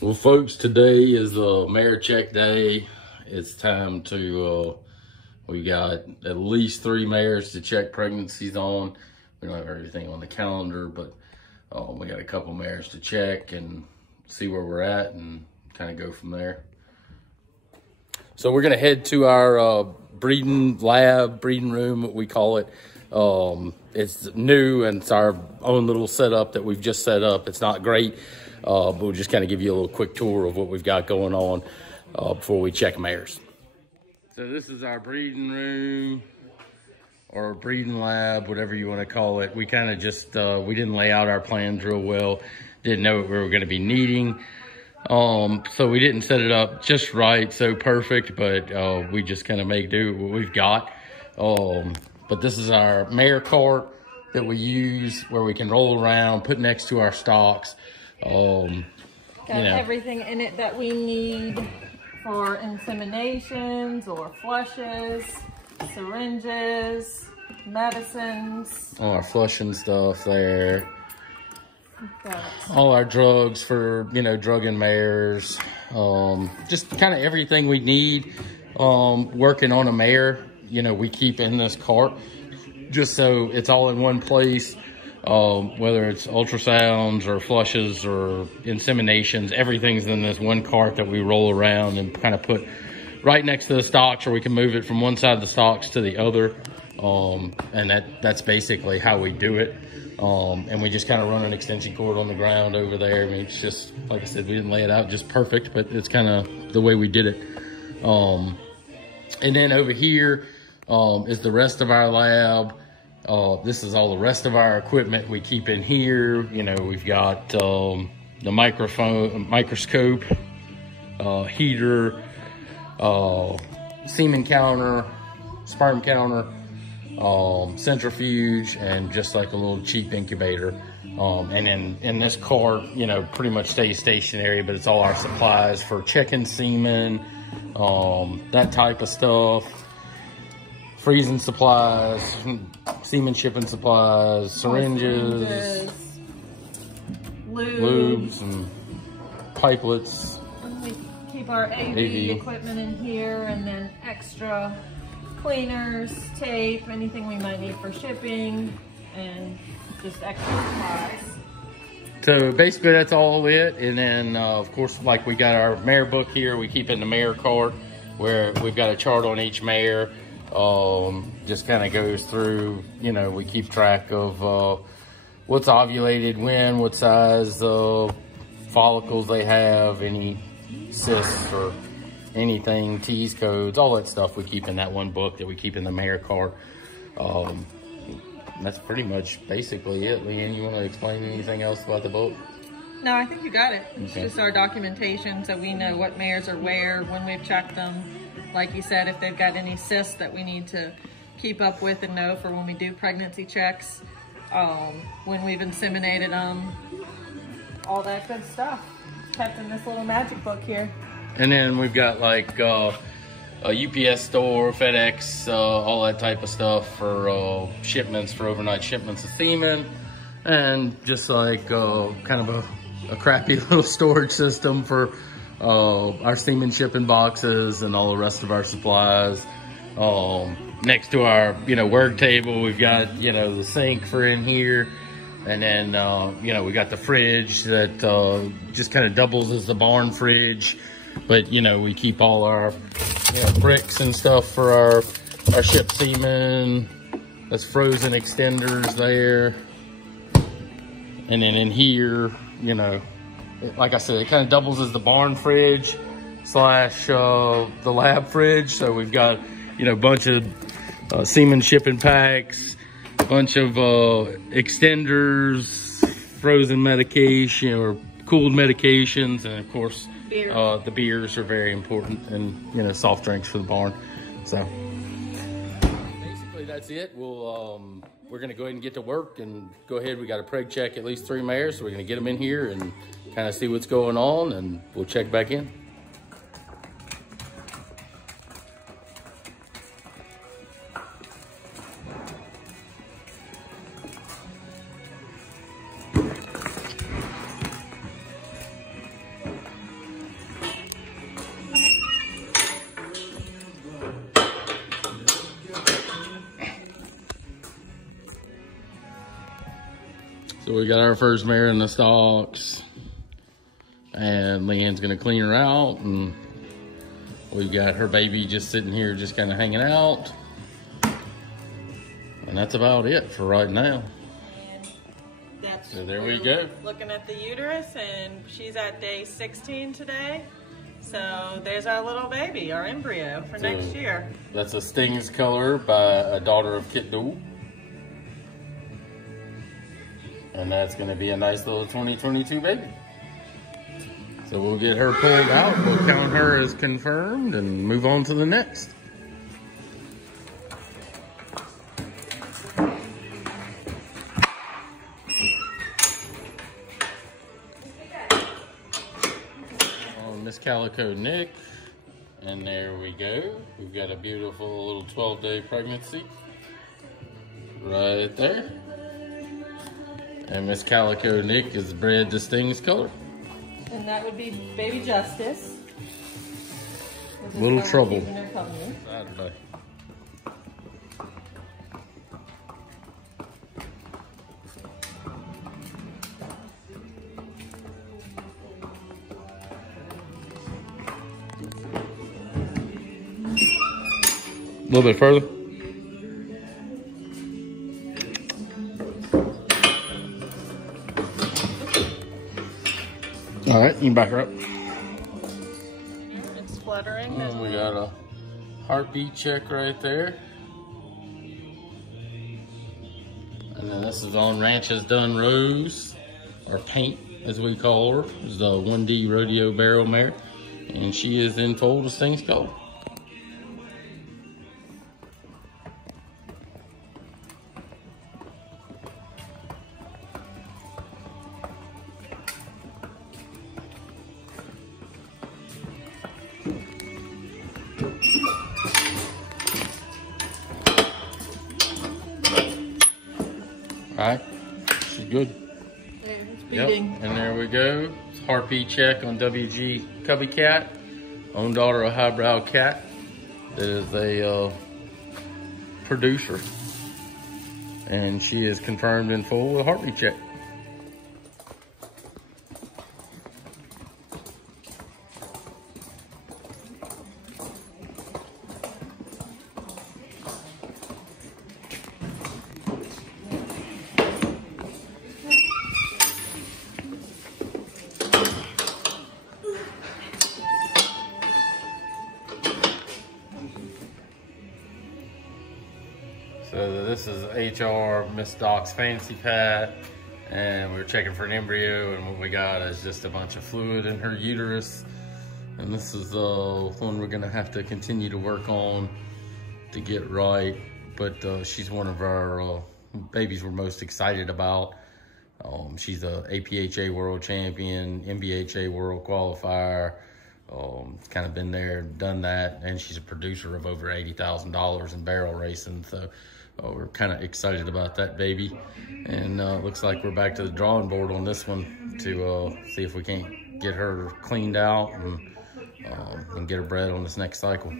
Well, folks, today is mare check day. It's time to, we got at least 3 mares to check pregnancies on. We don't have everything on the calendar, but we got a couple mares to check and see where we're at and kind of go from there. So we're gonna head to our breeding lab, breeding room, what we call it. It's new and it's our own little setup that we've just set up. It's not great. But we'll just kind of give you a little quick tour of what we've got going on before we check mares. So this is our breeding room or breeding lab, whatever you want to call it. We kind of just, we didn't lay out our plans real well. Didn't know what we were going to be needing. So we didn't set it up just right, so perfect, but we just kind of make do with what we've got. But this is our mare cart that we use where we can roll around, put next to our stocks. Got everything in it that we need for inseminations or flushes, syringes, medicines. All our flushing stuff there. All our drugs for, drugging mares. Just kind of everything we need working on a mare, we keep in this cart just so it's all in one place. Whether it's ultrasounds or flushes or inseminations, everything's in this one cart that we roll around and kind of put right next to the stocks, or we can move it from one side of the stocks to the other. And that's basically how we do it. And we just kind of run an extension cord on the ground over there. I mean, it's just, like I said, we didn't lay it out just perfect, but it's kind of the way we did it. And then over here is the rest of our lab. This is all the rest of our equipment we keep in here. We've got the microscope, heater, semen counter, sperm counter, centrifuge, and just like a little cheap incubator. And then in this cart, pretty much stays stationary, but it's all our supplies for checking semen, that type of stuff. Freezing supplies, semen shipping supplies, syringes, lubes, and pipelets. We keep our AV equipment in here, and then extra cleaners, tape, anything we might need for shipping, and just extra supplies. So basically that's all it. And then of course, like we got our mare book here, we keep in the mare cart where we've got a chart on each mare. Just kind of goes through, we keep track of what's ovulated when, what size follicles they have, any cysts or anything, T's codes, all that stuff we keep in that one book that we keep in the mare cart. That's pretty much basically it. Leanne, you want to explain anything else about the book? No, I think you got it. It's just our documentation, so we know what mares are where, when we've checked them. Like you said, if they've got any cysts that we need to keep up with and know for when we do pregnancy checks, when we've inseminated them, all that good stuff. Kept in this little magic book here. And then we've got like a UPS store, FedEx, all that type of stuff for shipments, for overnight shipments of semen. And just like kind of a crappy little storage system for our semen shipping boxes and all the rest of our supplies. Next to our, work table, we've got, the sink for in here. And then, we got the fridge that just kind of doubles as the barn fridge. But, we keep all our, bricks and stuff for our shipped semen. That's frozen extenders there. And then in here, like I said, it kind of doubles as the barn fridge / the lab fridge. So we've got, a bunch of semen shipping packs, a bunch of extenders, frozen medication or cooled medications, and of course, the beers are very important, and soft drinks for the barn. So basically that's it. We're gonna go ahead and get to work and go ahead. We got a preg check at least 3 mares, so we're gonna get them in here and kind of see what's going on, and we'll check back in. So we got our first mare in the stalks, and Leanne's gonna clean her out, and we've got her baby just sitting here, just kind of hanging out. And that's about it for right now. So there we go. Looking at the uterus, and she's at day 16 today. So there's our little baby, our embryo for next year. That's a Stings color by a daughter of Kit Dool. And that's gonna be a nice little 2022 baby. So we'll get her pulled out, we'll count her as confirmed, and move on to the next. Miss Calico Nick, and there we go. We've got a beautiful little 12-day pregnancy right there. And Miss Calico Nick is bred to Stings color. And that would be Baby Justice. Little trouble. Saturday. A little bit further. All right, you can back her up. It's fluttering. And we got a heartbeat check right there. And then this is on Ranches Done Rose, or Paint as we call her. This is the 1D Rodeo Barrel Mare. And she is in full to Stings color. All right, she's good. Yeah, it's beating. Yep, and there we go. Heartbeat check on WG Cubby Cat, own daughter of Highbrow Cat. That is a producer, and she is confirmed in full with a heartbeat check. So this is HR Miss Doc's Fancy Pat, and we're checking for an embryo, and what we got is just a bunch of fluid in her uterus. And this is one we're gonna have to continue to work on to get right, but she's one of our babies we're most excited about. She's a APHA world champion, MBHA world qualifier. Kind of been there, done that, and she's a producer of over $80,000 in barrel racing. So we're kind of excited about that baby, and looks like we're back to the drawing board on this one to see if we can't get her cleaned out and get her bred on this next cycle.